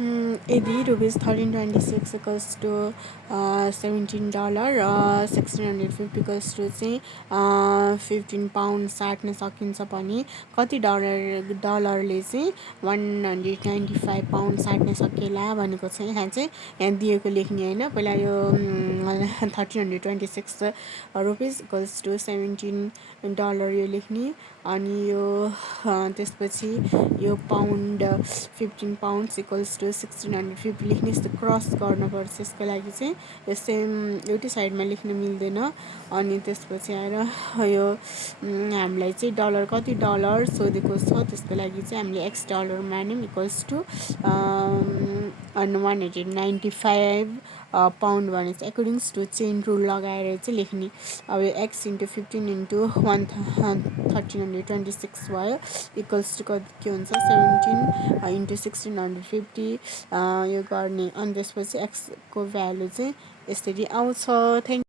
यदि ₹1326 equals to $17 1650 equals to चाहिँ 15 pound साट्न सकिन्छ भने कति डलरले चाहिँ 195 पाउन्ड साट्न सकिएला भनेको चाहिँ यहाँ दिएको लेख्ने होइन। पहिला यो 1326 रुपिस इक्वल्स टु $17 यो लेख्ने, अनि यो त्यसपछि यो पाउन्ड 15 पाउन्ड्स इक्वल्स टु 1650 लेख्ने, यस्तो क्रस गर्नुपर्छ। यसको लागि चाहिँ यो सेम एउटै साइडमा लेख्न मिल्दैन। अनि त्यसपछि आएर यो हामीलाई चाहिँ डलर कति डलर सोधेको छ, त्यसको लागि चाहिँ हामीले एक्स डलर मान्यौँ इक्वल्स टु 195 पाउन्ड भने चाहिँ एकोर्डिङ्स टु चेन रुल लगाएर चाहिँ लेख्ने। अब यो एक्स इन्टु 15 इन्टु 1326 भयो इक्वल्स टु के हुन्छ 17 इन्टु 1650 यो गर्ने। अनि त्यसपछि एक्सको भ्यालु चाहिँ यसरी आउँछ। थ्याङ्क